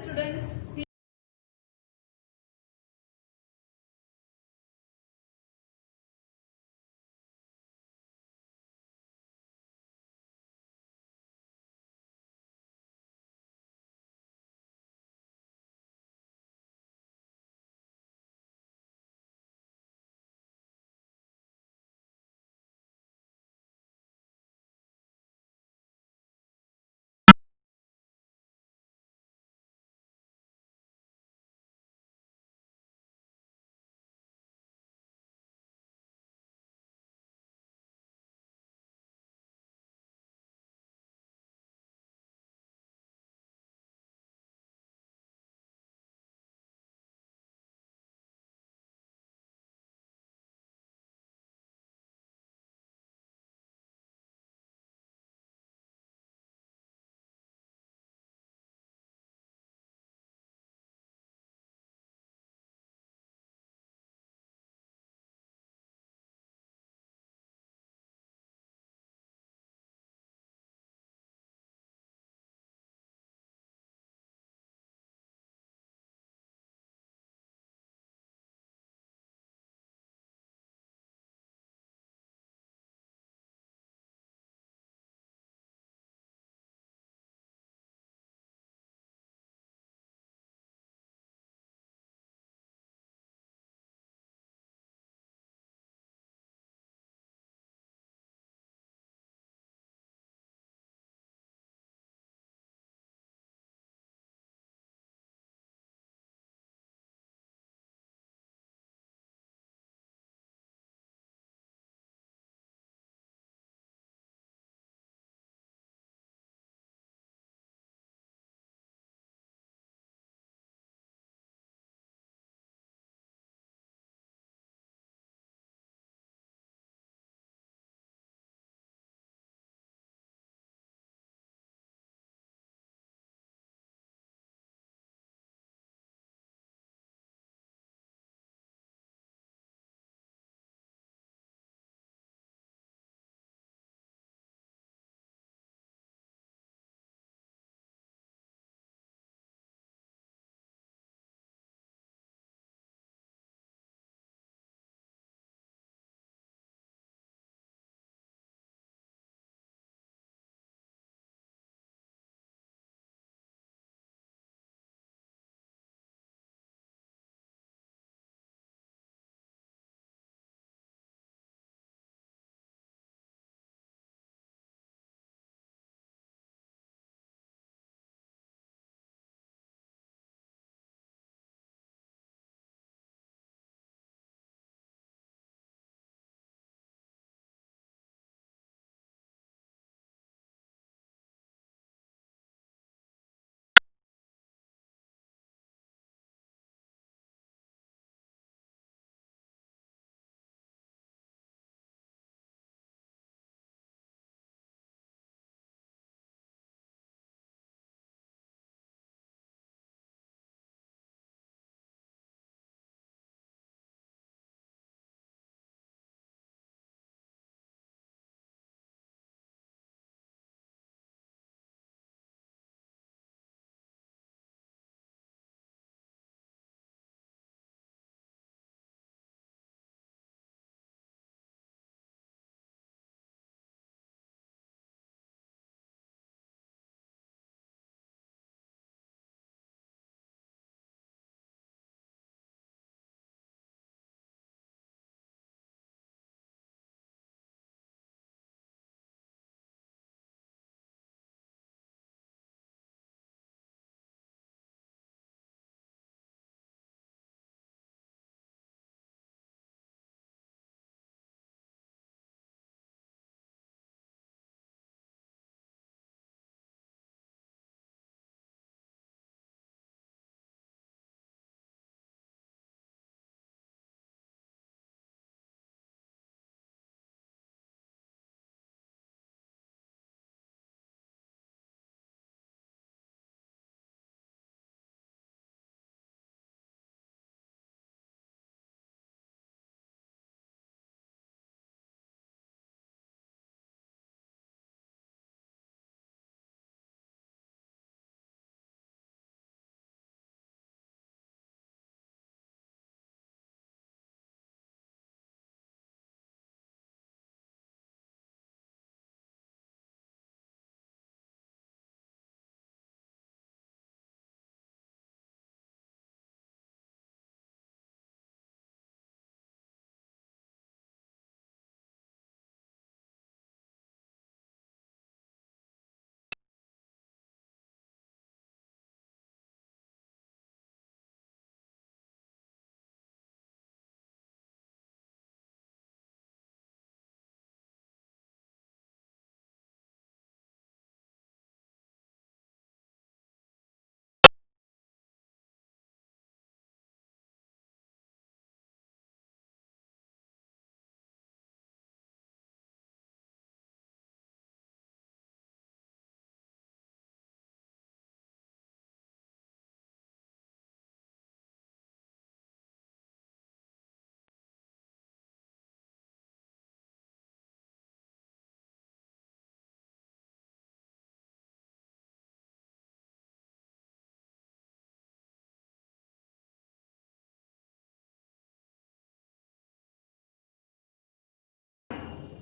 students.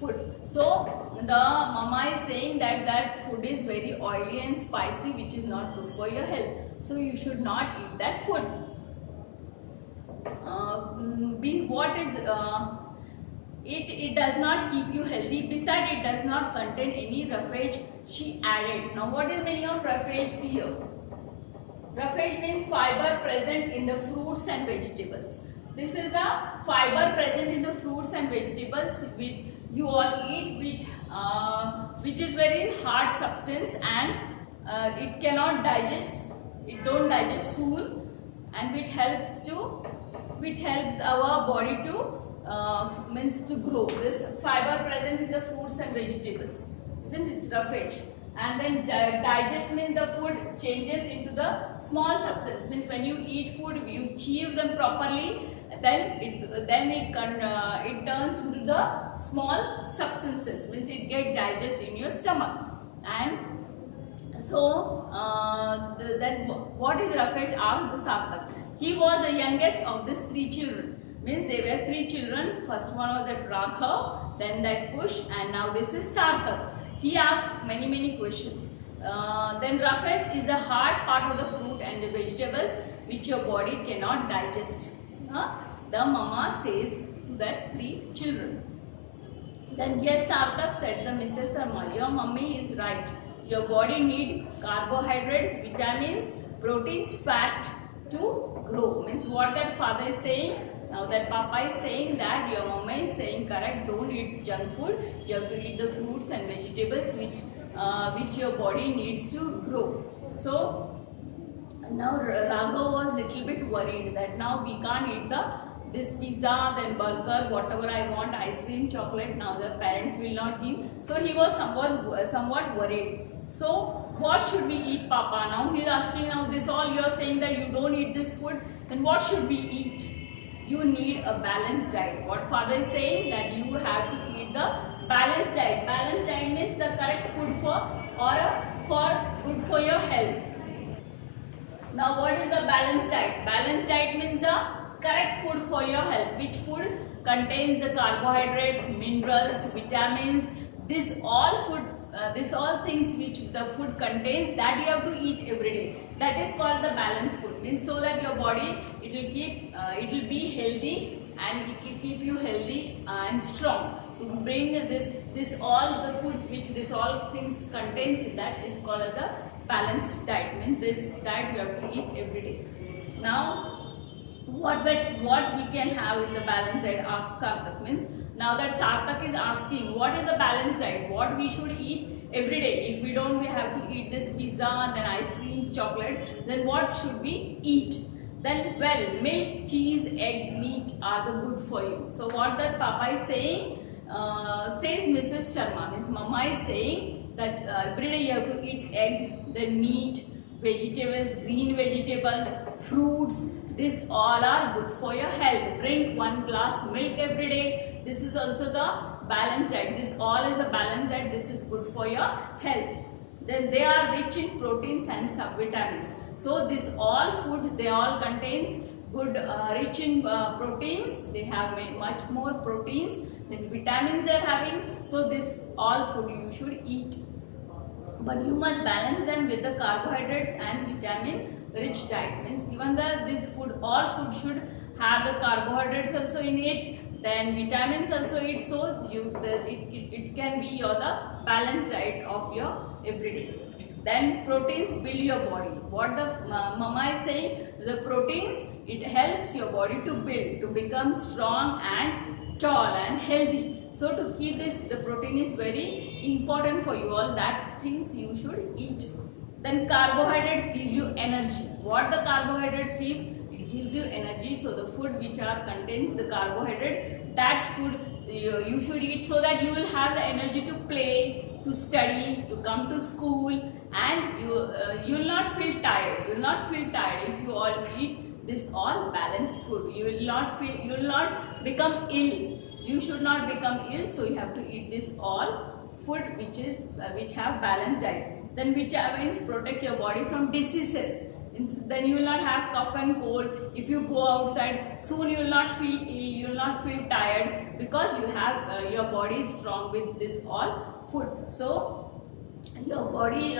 food. So the mama is saying that that food is very oily and spicy, which is not good for your health. So you should not eat that food. What is it does not keep you healthy. Besides, it does not contain any roughage, she added. Now what is meaning of roughage? See here. Roughage means fiber present in the fruits and vegetables. This is the fiber present in the fruits and vegetables which you all eat, which is very hard substance, and it cannot digest. It don't digest soon, and which helps our body to means to grow. This fiber present in the fruits and vegetables, isn't it? It's roughage. And then digest means the food changes into the small substance. Means when you eat food, you chew them properly, then it turns into the small substances. Means it gets digested in your stomach. And so then what is roughage? Asked the Sarthak. He was the youngest of these 3 children. Means there were 3 children. First one was that Raghav, then that Kush, and now this is Sarthak. He asked many questions. Then roughage is the hard part of the fruit and the vegetables which your body cannot digest. The mama says to that 3 children. Then yes, Sarthak, said the Mrs. Sharma, your mummy is right. Your body need carbohydrates, vitamins, proteins, fat to grow. Means what that father is saying. Now that papa is saying that your mama is saying correct. Don't eat junk food. You have to eat the fruits and vegetables which your body needs to grow. So now Raghav was little bit worried that now we can't eat this pizza, then burger, whatever I want, ice cream, chocolate. Now the parents will not give. So he was somewhat worried. So what should we eat, Papa? Now he is asking, now this all you are saying that you don't eat this food. Then what should we eat? You need a balanced diet. What father is saying, that you have to eat the balanced diet. Balanced diet means the correct food for good for your health. Now what is the balanced diet? Balanced diet means the correct food for your health. Which food contains the carbohydrates, minerals, vitamins. This all things which the food contains, that you have to eat every day. That is called the balanced food. Means so that your body it will be healthy, and it will keep you healthy and strong. To bring this all the foods which this all things contains in that is called as the balanced diet. Means this diet you have to eat every day. Now what we can have in the balanced diet, asks Sarthak. Means now that Sarthak is asking what is the balanced diet, what we should eat every day. If we don't, we have to eat this pizza and then ice creams, chocolate, then what should we eat? Then well, milk, cheese, egg, meat are the good for you. So what that Papa is saying, says Mrs. Sharma, means Mama is saying that every day you have to eat egg, then meat, vegetables, green vegetables, fruits. These all are good for your health. Drink 1 glass milk every day. This is also the balanced diet. This all is a balanced diet. This is good for your health. Then they are rich in proteins and subvitamins. So this all food, they all contains good rich in proteins. They have much more proteins than vitamins they are having. So this all food you should eat. But you must balance them with the carbohydrates and vitamin rich diet. Means even all food should have the carbohydrates also in it, then vitamins also in it. So it can be the balanced diet of your everyday. Then proteins build your body. What the mama is saying, the proteins, it helps your body to build, to become strong and tall and healthy. So to keep this, the protein is very important for you all. That things you should eat. Then carbohydrates give you energy. What the carbohydrates give? It gives you energy. So the food which contains the carbohydrate, that food you should eat, so that you will have the energy to play, to study, to come to school, and you will not feel tired. You will not feel tired if you all eat this all balanced food. You will not become ill. You should not become ill. So you have to eat this all food which have balanced diet. Then vitamins protect your body from diseases. then you will not have cough and cold. If you go outside, soon you will not feel ill, you will not feel tired, because you have your body is strong with this all food. So your body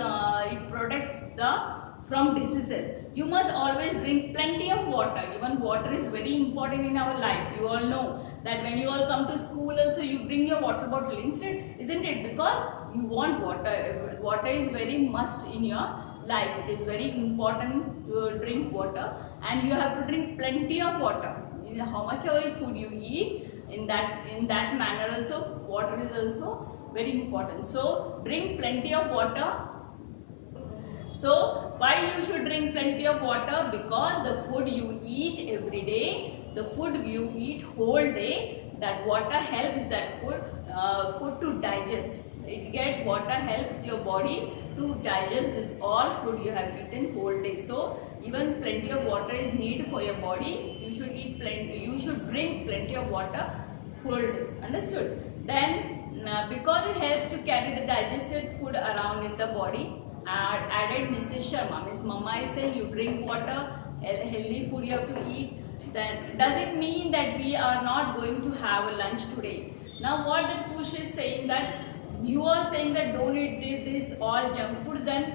it protects the from diseases. You must always drink plenty of water. Even water is very important in our life. You all know that when you all come to school also, you bring your water bottle instead, isn't it? Because you want water. Water is very must in your life. It is very important to drink water, and you have to drink plenty of water. How much ever food you eat, in that manner also, water is also very important. So drink plenty of water. So why you should drink plenty of water? Because the food you eat every day, the food you eat whole day, that water helps that food to digest. Water helps your body to digest this all food you have eaten whole day. So even plenty of water is needed for your body. You should eat plenty. You should drink plenty of water whole day. Understood? Then because it helps to carry the digested food around in the body. Added Mrs. Sharma, means Mama is saying you drink water, healthy food you have to eat. Then does it mean that we are not going to have a lunch today? Now what the push is saying, that you are saying that don't eat this all junk food, then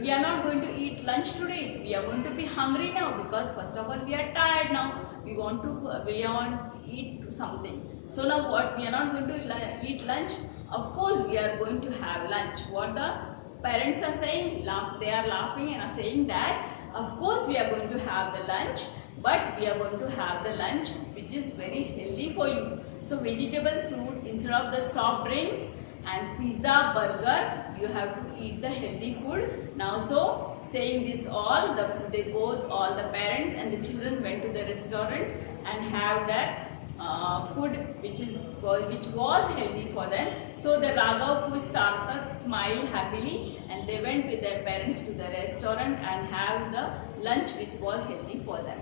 we are not going to eat lunch today. We are going to be hungry now, because first of all we are tired now. We want to eat something. So now what, we are not going to eat lunch? Of course we are going to have lunch. What the parents are saying, they are laughing and are saying that of course we are going to have the lunch, but we are going to have the lunch which is very healthy for you. So vegetable fruit instead of the soft drinks and pizza, burger, you have to eat the healthy food. Now so saying this all, all the parents and the children went to the restaurant and have that food which was healthy for them. So the Raghav, Kush, Sarthak smiled happily, and they went with their parents to the restaurant and have the lunch which was healthy for them.